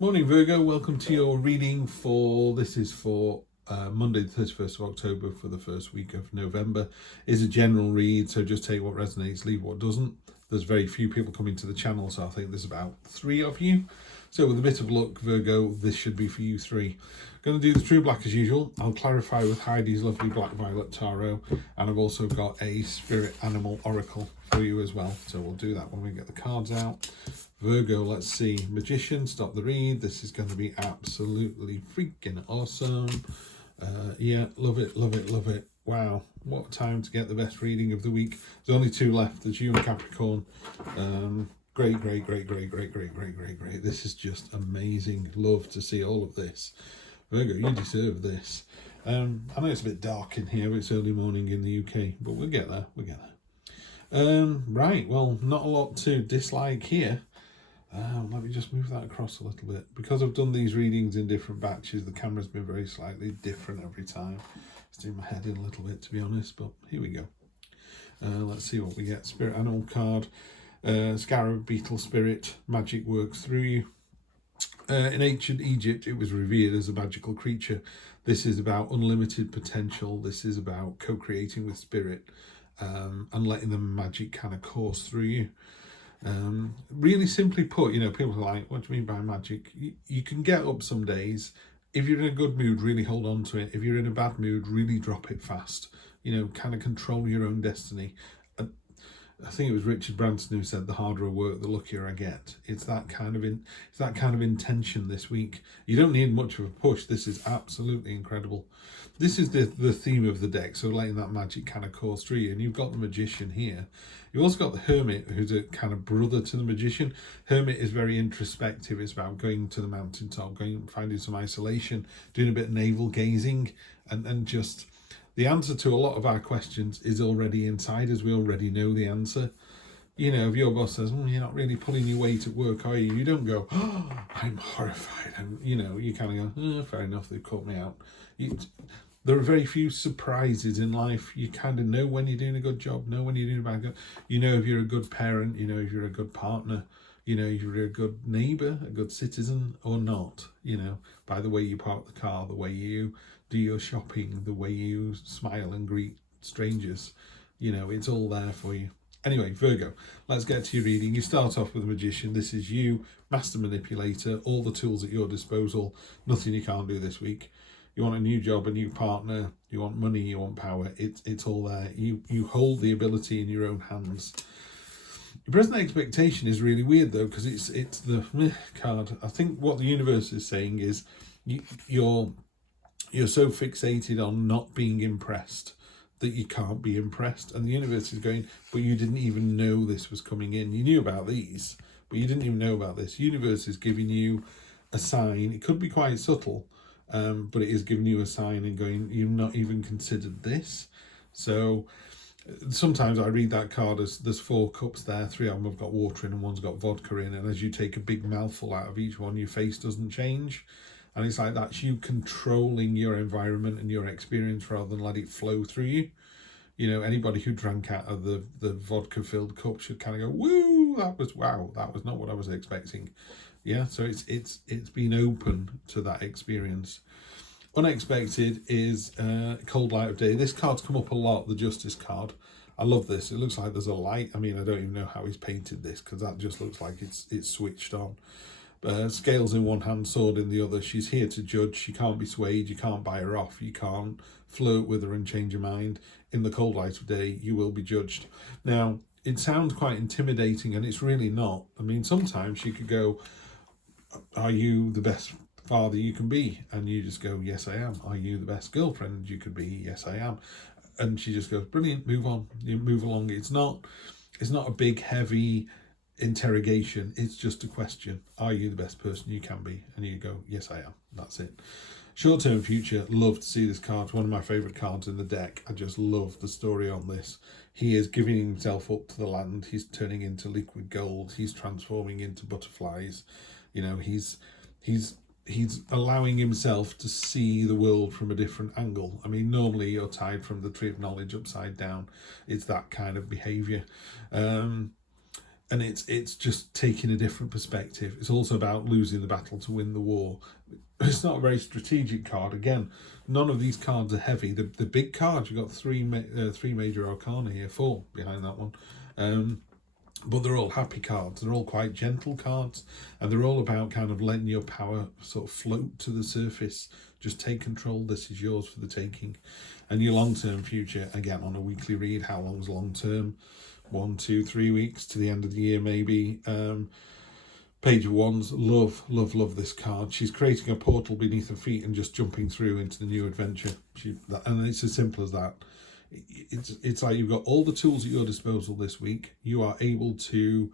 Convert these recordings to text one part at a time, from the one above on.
Morning Virgo, welcome to your reading this is for Monday the 31st of October for the first week of November. It's a general read, so just take what resonates, leave what doesn't. There's very few people coming to the channel, so I think there's about 3 of you. So with a bit of luck, Virgo, this should be for you 3. Going to do the True Black as usual. I'll clarify with Heidi's lovely Black Violet Tarot, and I've also got a Spirit Animal Oracle for you as well. So we'll do that when we get the cards out. Virgo, let's see. Magician, stop the read. This is going to be absolutely freaking awesome. Yeah, love it, love it, love it. Wow, what a time to get the best reading of the week. There's only 2 left. There's you and Capricorn. Great, great, great, great, great, great, great, great, great. This is just amazing. Love to see all of this. Virgo, you deserve this. I know it's a bit dark in here. It's early morning in the UK, but we'll get there. We'll get there. Right, well, not a lot to dislike here. Let me just move that across a little bit. Because I've done these readings in different batches, the camera's been very slightly different every time. It's doing my head in a little bit, to be honest, but here we go. Let's see what we get. Spirit Animal card. Scarab, Beetle Spirit. Magic works through you. In ancient Egypt, it was revered as a magical creature. This is about unlimited potential. This is about co-creating with spirit and letting the magic kind of course through you. Really simply put, people are like, what do you mean by magic? You can get up some days. If you're in a good mood, really hold on to it. If you're in a bad mood, really drop it fast. Kind of control your own destiny. I think it was Richard Branson who said, the harder I work, the luckier I get. It's that kind of intention this week. You don't need much of a push. This is absolutely incredible. This is the theme of the deck, so letting that magic kind of course through you. And you've got the Magician here. You've also got the Hermit, who's a kind of brother to the Magician. Hermit is very introspective. It's about going to the mountaintop, finding some isolation, doing a bit of navel gazing, and just... The answer to a lot of our questions is already inside us. We already know the answer. If your boss says, you're not really pulling your weight at work, are you? You don't go, I'm horrified. And, you kind of go, fair enough, they've caught me out. There are very few surprises in life. You kind of know when you're doing a good job, know when you're doing a bad job. You know if you're a good parent, if you're a good partner, if you're a good neighbour, a good citizen or not, by the way you park the car, the way you do your shopping, the way you smile and greet strangers, it's all there for you. Anyway, Virgo, let's get to your reading. You start off with the Magician. This is you, Master Manipulator, all the tools at your disposal, nothing you can't do this week. You want a new job, a new partner, you want money, you want power, it's all there. You hold the ability in your own hands. Your present expectation is really weird though, because it's the card. I think what the universe is saying is you're so fixated on not being impressed that you can't be impressed. And the universe is going, but you didn't even know this was coming in. You knew about these, but you didn't even know about this. The universe is giving you a sign. It could be quite subtle, but it is giving you a sign and going, you've not even considered this. So sometimes I read that card as there's 4 cups there, 3 of them have got water in and one's got vodka in. And as you take a big mouthful out of each one, your face doesn't change. And it's like that's you controlling your environment and your experience rather than let it flow through you. Anybody who drank out of the vodka-filled cup should kind of go, woo, that was not what I was expecting. Yeah, so it's been open to that experience. Unexpected is cold light of day. This card's come up a lot, the Justice card. I love this. It looks like there's a light. I mean, I don't even know how he's painted this because that just looks like it's switched on. Scales in one hand, sword in the other. She's here to judge. She can't be swayed. You can't buy her off. You can't flirt with her and change her mind. In the cold light of day, you will be judged. Now, it sounds quite intimidating, and it's really not. I mean, sometimes she could go, are you the best father you can be? And you just go, yes, I am. Are you the best girlfriend you could be? Yes, I am. And she just goes, brilliant, move on. You move along. It's not a big, heavy interrogation. It's just a question. Are you the best person you can be? And you go, yes, I am. That's it. Short term future, love to see this card. One of my favorite cards in the deck. I just love the story on this. He is giving himself up to the land. He's turning into liquid gold. He's transforming into butterflies. He's allowing himself to see the world from a different angle. I mean, normally you're tied from the tree of knowledge upside down. It's that kind of behavior. and it's just taking a different perspective. It's also about losing the battle to win the war. It's not a very strategic card. Again, none of these cards are heavy. The big cards, you've got three major arcana here, 4 behind that one. But they're all happy cards. They're all quite gentle cards, and they're all about kind of letting your power sort of float to the surface. Just take control. This is yours for the taking. And your long-term future, again, on a weekly read. How long's long-term? 1, 2, 3 weeks to the end of the year, maybe. Page of Wands, love this card. She's creating a portal beneath her feet and just jumping through into the new adventure. And it's as simple as that. It's like you've got all the tools at your disposal this week. You are able to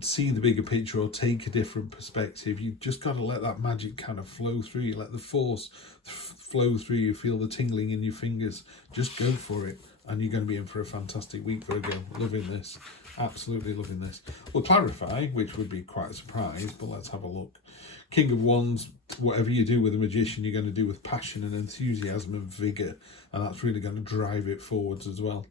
see the bigger picture or take a different perspective. You've just got to let that magic kind of flow through you. Let the force flow through you. Feel the tingling in your fingers. Just go for it. And you're going to be in for a fantastic week, Virgo. Loving this. Absolutely loving this. We'll clarify, which would be quite a surprise, but let's have a look. King of Wands, whatever you do with a magician, you're going to do with passion and enthusiasm and vigour, and that's really going to drive it forwards as well.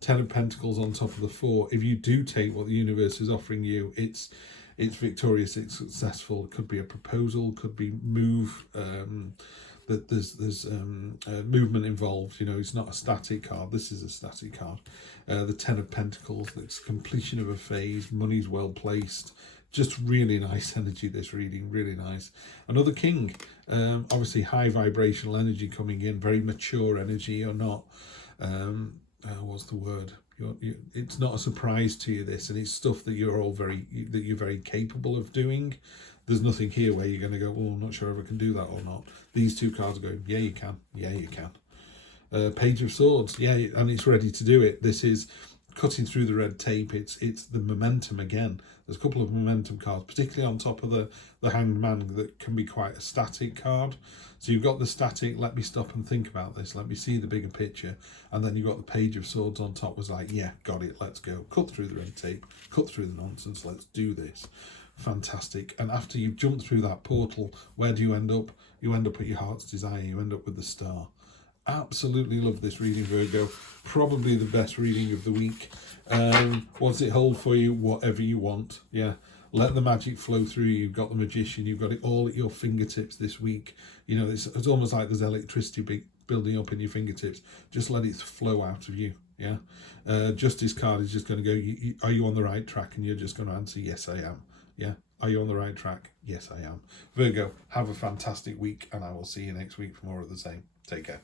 10 of Pentacles on top of the 4. If you do take what the universe is offering you, it's victorious, it's successful. It could be a proposal, could be move. That there's movement involved. You know, it's not a static card. This is a static card. The 10 of Pentacles, it's completion of a phase. Money's well placed. Just really nice energy, this reading, really nice. Another King, obviously high vibrational energy coming in, very mature energy. You're not, what's the word? It's not a surprise to you, this, and it's stuff that you're very capable of doing. There's nothing here where you're going to go, oh, I'm not sure if I can do that or not. These two cards are going, yeah, you can. Yeah, you can. Page of Swords, yeah, and it's ready to do it. This is cutting through the red tape. It's the momentum again. There's a couple of momentum cards, particularly on top of the Hanged Man, that can be quite a static card. So you've got the static, let me stop and think about this. Let me see the bigger picture. And then you've got the Page of Swords on top, was like, yeah, got it, let's go. Cut through the red tape, cut through the nonsense, let's do this. Fantastic. And after you've jumped through that portal, where do you end up? You end up at your heart's desire. You end up with the star. Absolutely love this reading, Virgo. Probably the best reading of the week. What's it hold for you? Whatever you want. Yeah. Let the magic flow through you. You've got the magician. You've got it all at your fingertips this week. You know, it's almost like there's electricity building up in your fingertips. Just let it flow out of you. Yeah. Justice card is just going to go, are you on the right track? And you're just going to answer, yes, I am. Yeah. Are you on the right track? Yes, I am. Virgo, have a fantastic week, and I will see you next week for more of the same. Take care.